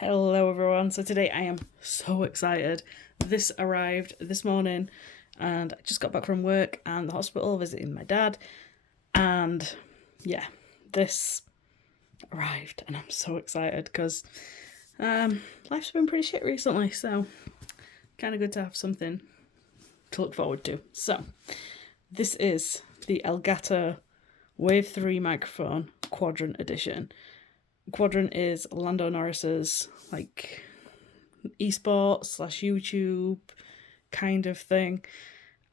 Hello everyone, so today I am so excited. This arrived this morning and I just got back from work and the hospital visiting my dad, and yeah, this arrived and I'm so excited because life's been pretty shit recently, so kind of good to have something to look forward to. So this is the Elgato Wave 3 microphone Quadrant edition. Quadrant is Lando Norris's like esports / YouTube kind of thing.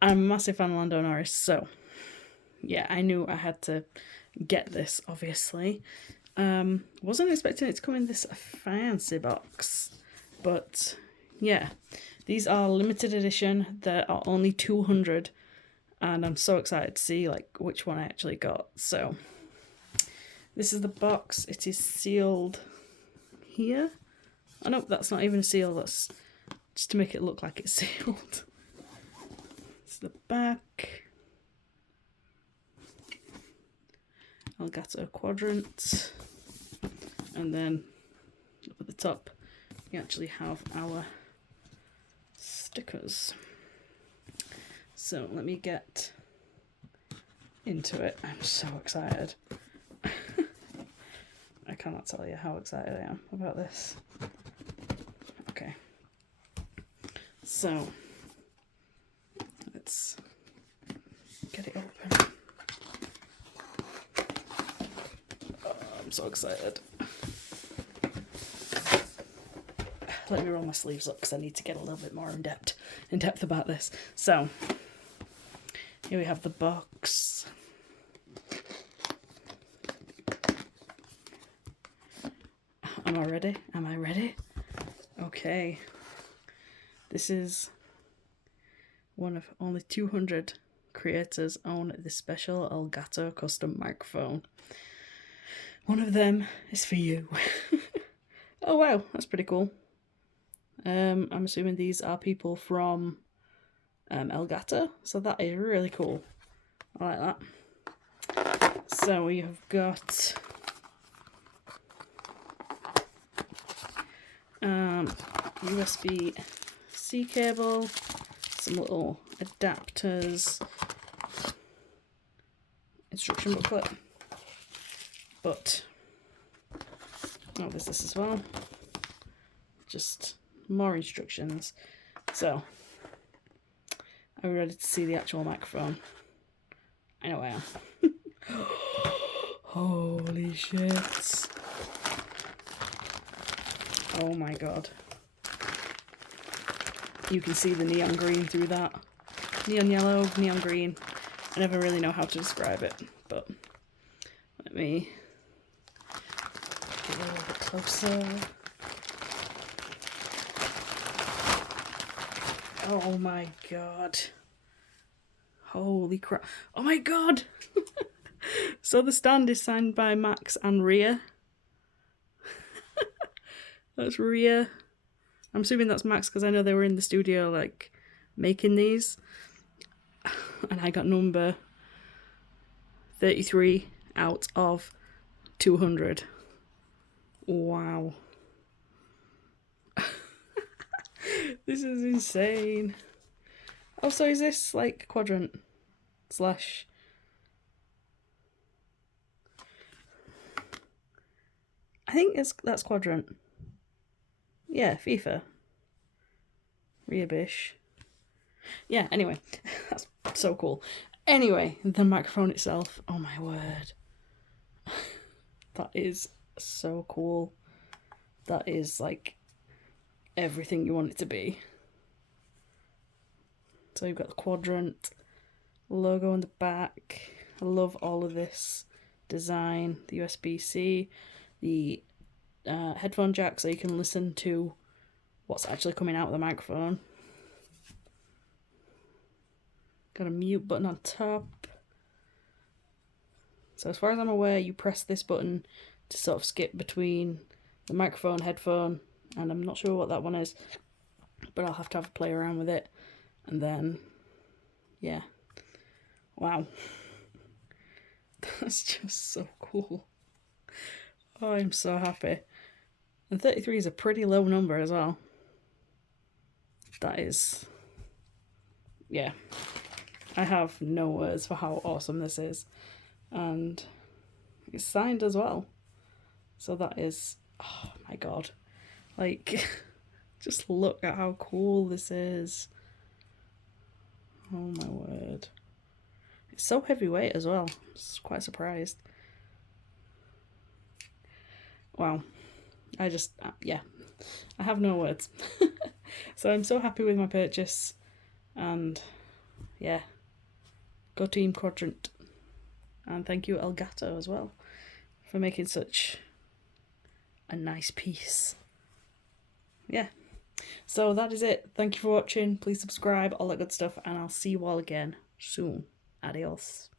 I'm a massive fan of Lando Norris, so yeah, I knew I had to get this, obviously. Wasn't expecting it to come in this fancy box, but yeah, these are limited edition. There are only 200, and I'm so excited to see like which one I actually got. So this is the box. It is sealed here. Oh no, that's not even a seal, that's just to make it look like it's sealed. It's the back. Elgato Quadrant. And then up at the top, you actually have our stickers. So let me get into it. I'm so excited. I cannot tell you how excited I am about this. Okay. So, let's get it open. Oh, I'm so excited. Let me roll my sleeves up because I need to get a little bit more in depth about this. So, here we have the box. Am I ready? Am I ready? Okay. This is one of only 200 creators own this special Elgato custom microphone. One of them is for you. Oh wow, that's pretty cool. I'm assuming these are people from Elgato, so that is really cool. I like that. So we have got USB-C cable, some little adapters, instruction booklet, but oh, there's this as well, just more instructions. So are we ready to see the actual microphone? I know I am. Holy shit. Oh my god. You can see the neon green through that. Neon yellow, neon green. I never really know how to describe it, but let me get a little bit closer. Oh my god. Holy crap. Oh my god! So the stand is signed by Max and Ria. That's Ria. I'm assuming that's Max because I know they were in the studio like making these. And I got number 33 out of 200. Wow. This is insane. Oh, so is this like Quadrant / I think that's Quadrant. Yeah, FIFA. Reabish. Yeah, anyway. That's so cool. Anyway, the microphone itself. Oh my word. That is so cool. That is like everything you want it to be. So you've got the Quadrant logo on the back. I love all of this design. The USB-C, the headphone jack so you can listen to what's actually coming out of the microphone. Got a mute button on top. So as far as I'm aware, you press this button to sort of skip between the microphone, headphone, and I'm not sure what that one is, but I'll have to have a play around with it. And then, yeah. Wow. That's just so cool. Oh, I'm so happy. And 33 is a pretty low number as well. That is, yeah. I have no words for how awesome this is. And it's signed as well. So that is, oh my god. Like, just look at how cool this is. Oh my word. It's so heavyweight as well. I was quite surprised. Wow. I just, yeah. I have no words. So I'm so happy with my purchase. And yeah. Go Team Quadrant. And thank you Elgato as well for making such a nice piece. Yeah. So that is it. Thank you for watching. Please subscribe, all that good stuff, and I'll see you all again soon. Adios.